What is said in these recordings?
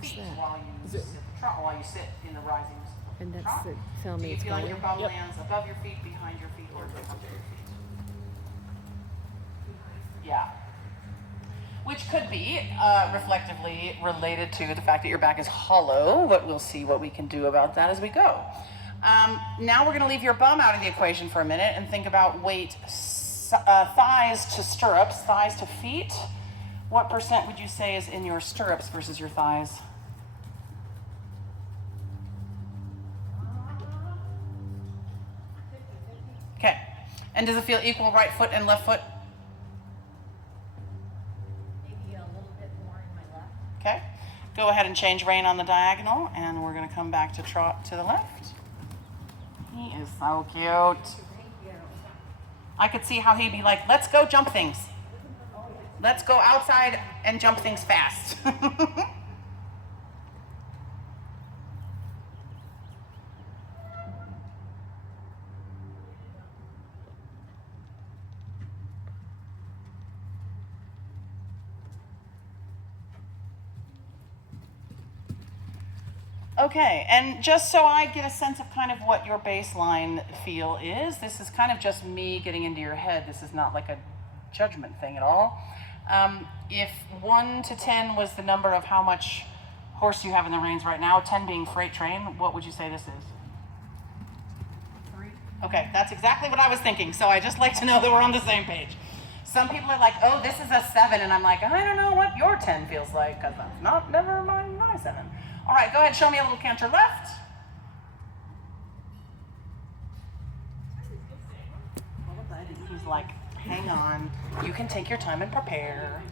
feet that? while you sit while you sit in the rising And that's trot. it. Tell Do me you it's feel like going. your bum lands above your feet, behind your feet, or under your feet? Yeah. Which could be reflectively related to the fact that your back is hollow, but we'll see what we can do about that as we go. Now we're going to leave your bum out of the equation for a minute and think about weight, thighs to stirrups, thighs to feet. What percent would you say is in your stirrups versus your thighs? Okay. And does it feel equal right foot and left foot? Maybe a little bit more in my left. Okay. Go ahead and change rein on the diagonal, and we're going to come back to trot to the left. He is so cute. Thank you. I could see how he'd be like, let's go jump things. Let's go outside and jump things fast. Okay, and just so I get a sense of kind of what your baseline feel is, this is kind of just me getting into your head. This is not like a judgment thing at all. If 1 to 10 was the number of how much horse you have in the reins right now, 10 being freight train, what would you say this is? 3. Okay, that's exactly what I was thinking, so I just like to know that we're on the same page. Some people are like, oh, this is a 7, and I'm like, I don't know what your 10 feels like, because that's not, never mind my 7. All right, go ahead, show me a little canter left. He's like, hang on, you can take your time and prepare.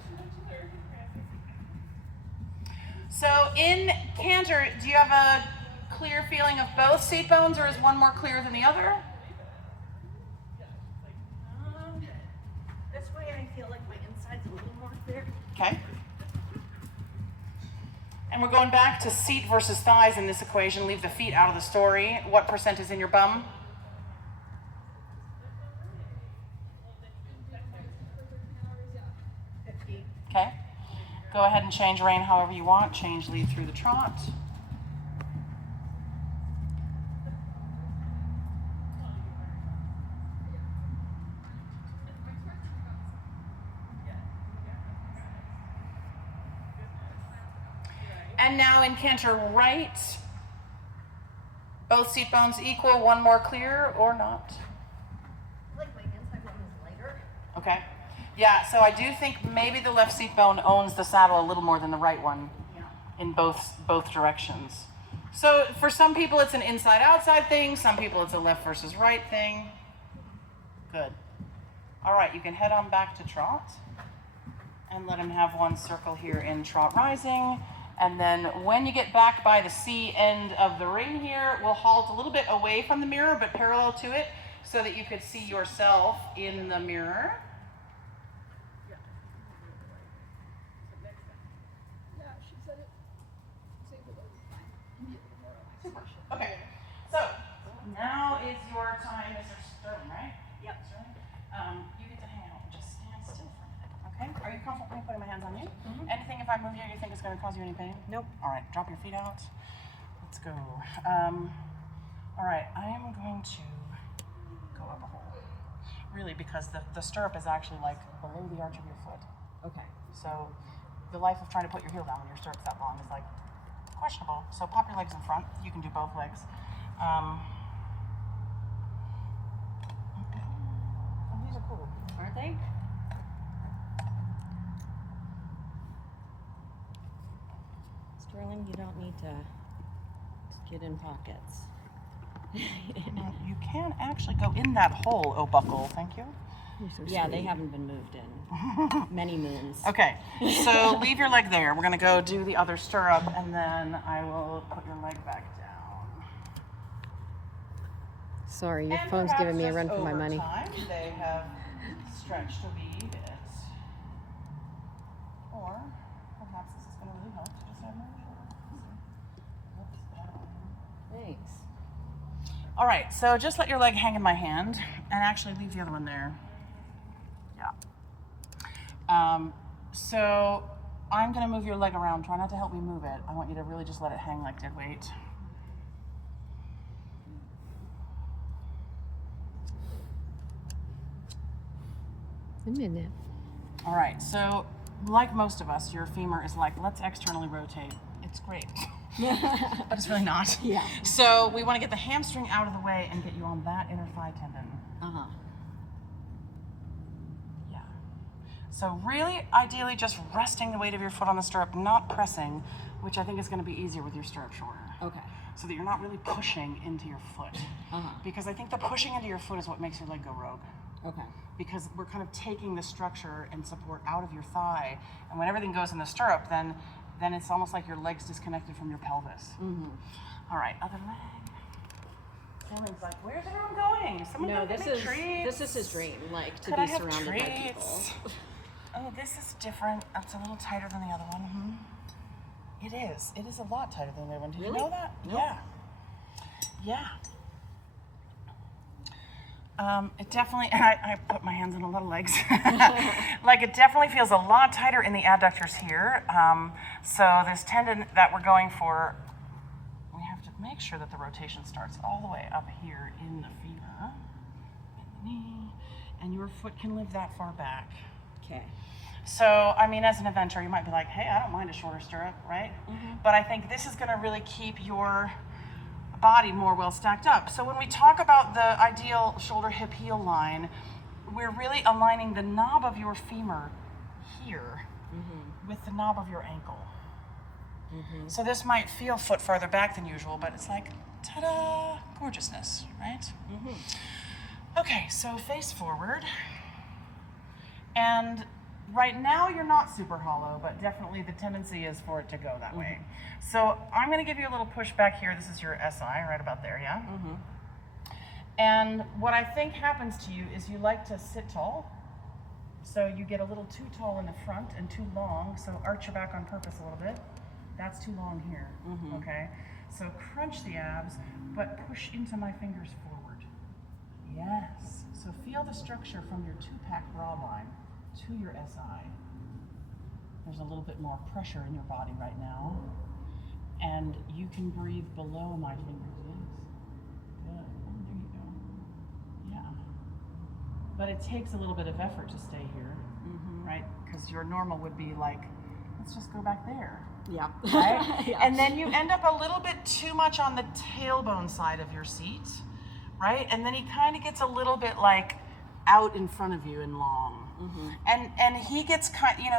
So in canter, do you have a clear feeling of both seat bones, or is one more clear than the other? This way I feel like my inside's a little more clear. Okay. And we're going back to seat versus thighs in this equation. Leave the feet out of the story. What percent is in your bum? Okay. Go ahead and change rein however you want. Change lead through the trot. And now in canter right, both seat bones equal, one more clear or not? I feel like my inside one is lighter. Okay. Yeah, so I do think maybe the left seat bone owns the saddle a little more than the right one in both directions. So for some people it's an inside-outside thing, some people it's a left versus right thing. Good. All right, you can head on back to trot and let him have one circle here in trot rising. And then when you get back by the C end of the ring here, we'll halt a little bit away from the mirror, but parallel to it, so that you could see yourself in the mirror. Okay, so now is your time, Mr. Sterling, right? Yep. Sterling? You get to hang out and just stand still for a minute, okay? Are you comfortable with me putting my hands on you? Anything if I move you think is going to cause you any pain? Nope. All right, drop your feet out. Let's go. All right, I am going to go up a hole. Really, because the stirrup is actually like below the arch of your foot. Okay. So the life of trying to put your heel down when your stirrup's that long is like questionable. So pop your legs in front. You can do both legs. These are cool, aren't they? Sterling, you don't need to get in pockets. You can actually go in that hole, oh buckle. Thank you. Yeah, they haven't been moved in many moons. Okay, so leave your leg there. We're gonna go do the other stirrup, and then I will put your leg back down. Sorry, your And phone's giving me a perhaps run for my over money. time, they have stretched a wee bit. Or perhaps this is going to really help to just have my shoulders. Thanks. All right, so just let your leg hang in my hand and actually leave the other one there. Yeah. So I'm gonna move your leg around. Try not to help me move it. I want you to really just let it hang like dead weight. I'm in there. All right, so like most of us, your femur is like, let's externally rotate. It's great, but it's really not. Yeah. So we want to get the hamstring out of the way and get you on that inner thigh tendon. Uh-huh. Yeah. So really, ideally, just resting the weight of your foot on the stirrup, not pressing, which I think is going to be easier with your stirrup shorter. Okay. So that you're not really pushing into your foot. Uh-huh. Because I think the pushing into your foot is what makes your leg go rogue. Okay. Because we're kind of taking the structure and support out of your thigh, and when everything goes in the stirrup, then it's almost like your leg's disconnected from your pelvis. Mm-hmm. All right, other leg. Dylan's like, where's everyone going? Someone No, go get this me is treats. his dream, like to Could be I have surrounded by people. treats? Oh, this is different. It's a little tighter than the other one. Mm-hmm. It is. It is a lot tighter than the other one. Did Really? you know that? Nope. Yeah. Yeah. It definitely, I put my hands on a lot of legs. Like it definitely feels a lot tighter in the adductors here. So this tendon that we're going for, we have to make sure that the rotation starts all the way up here in the femur, in the knee, and your foot can live that far back. Okay. So, I mean, as an eventer, you might be like, hey, I don't mind a shorter stirrup, right? Mm-hmm. But I think this is gonna really keep your body more well stacked up. So when we talk about the ideal shoulder hip heel line, we're really aligning the knob of your femur here with the knob of your ankle. So this might feel foot farther back than usual, but it's like, ta-da, gorgeousness, right? Okay, so face forward. And right now you're not super hollow, but definitely the tendency is for it to go that way. So I'm gonna give you a little push back here. This is your SI, right about there, yeah? And what I think happens to you is you like to sit tall. So you get a little too tall in the front and too long. So arch your back on purpose a little bit. That's too long here, okay? So crunch the abs, but push into my fingers forward. Yes, so feel the structure from your two-pack broad line to your SI. There's a little bit more pressure in your body right now. And you can breathe below my fingers, yes. Good, oh, there you go. Yeah. But it takes a little bit of effort to stay here, right? Because your normal would be like, let's just go back there, Yeah. right? Yeah. And then you end up a little bit too much on the tailbone side of your seat, right? And then he kind of gets a little bit like out in front of you and long. And he gets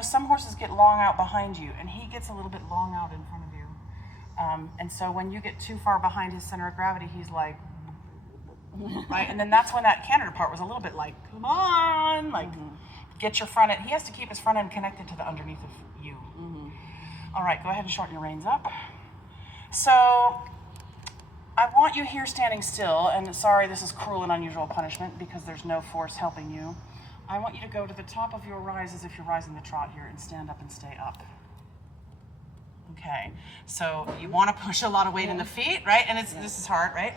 some horses get long out behind you, and he gets a little bit long out in front of you. And so when you get too far behind his center of gravity, he's like, right? And then that's when that canter part was a little bit like, come on, like get your front end. He has to keep his front end connected to the underneath of you. All right, go ahead and shorten your reins up. So I want you here standing still, and sorry, this is cruel and unusual punishment because there's no force helping you. I want you to go to the top of your rise as if you're rising the trot here and stand up and stay up. Okay, so you want to push a lot of weight in the feet, right? And this is hard, right?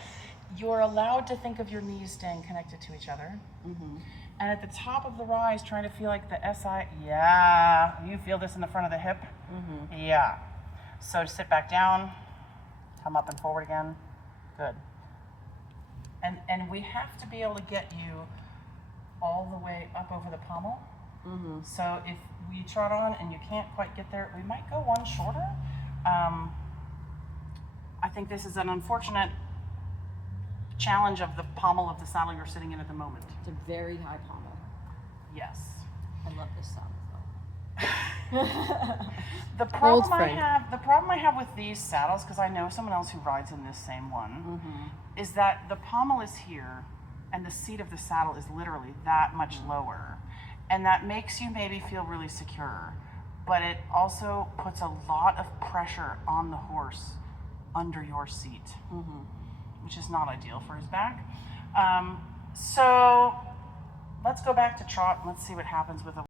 You're allowed to think of your knees staying connected to each other. And at the top of the rise, trying to feel like the SI, yeah. You feel this in the front of the hip? Yeah. So sit back down, come up and forward again. Good. And we have to be able to get you all the way up over the pommel. So if we trot on and you can't quite get there, we might go one shorter. I think this is an unfortunate challenge of the pommel of the saddle you're sitting in at the moment. It's a very high pommel. Yes. I love this saddle The problem spring. I have with these saddles, because I know someone else who rides in this same one, is that the pommel is here and the seat of the saddle is literally that much lower. And that makes you maybe feel really secure, but it also puts a lot of pressure on the horse under your seat, which is not ideal for his back. So let's go back to trot and let's see what happens with a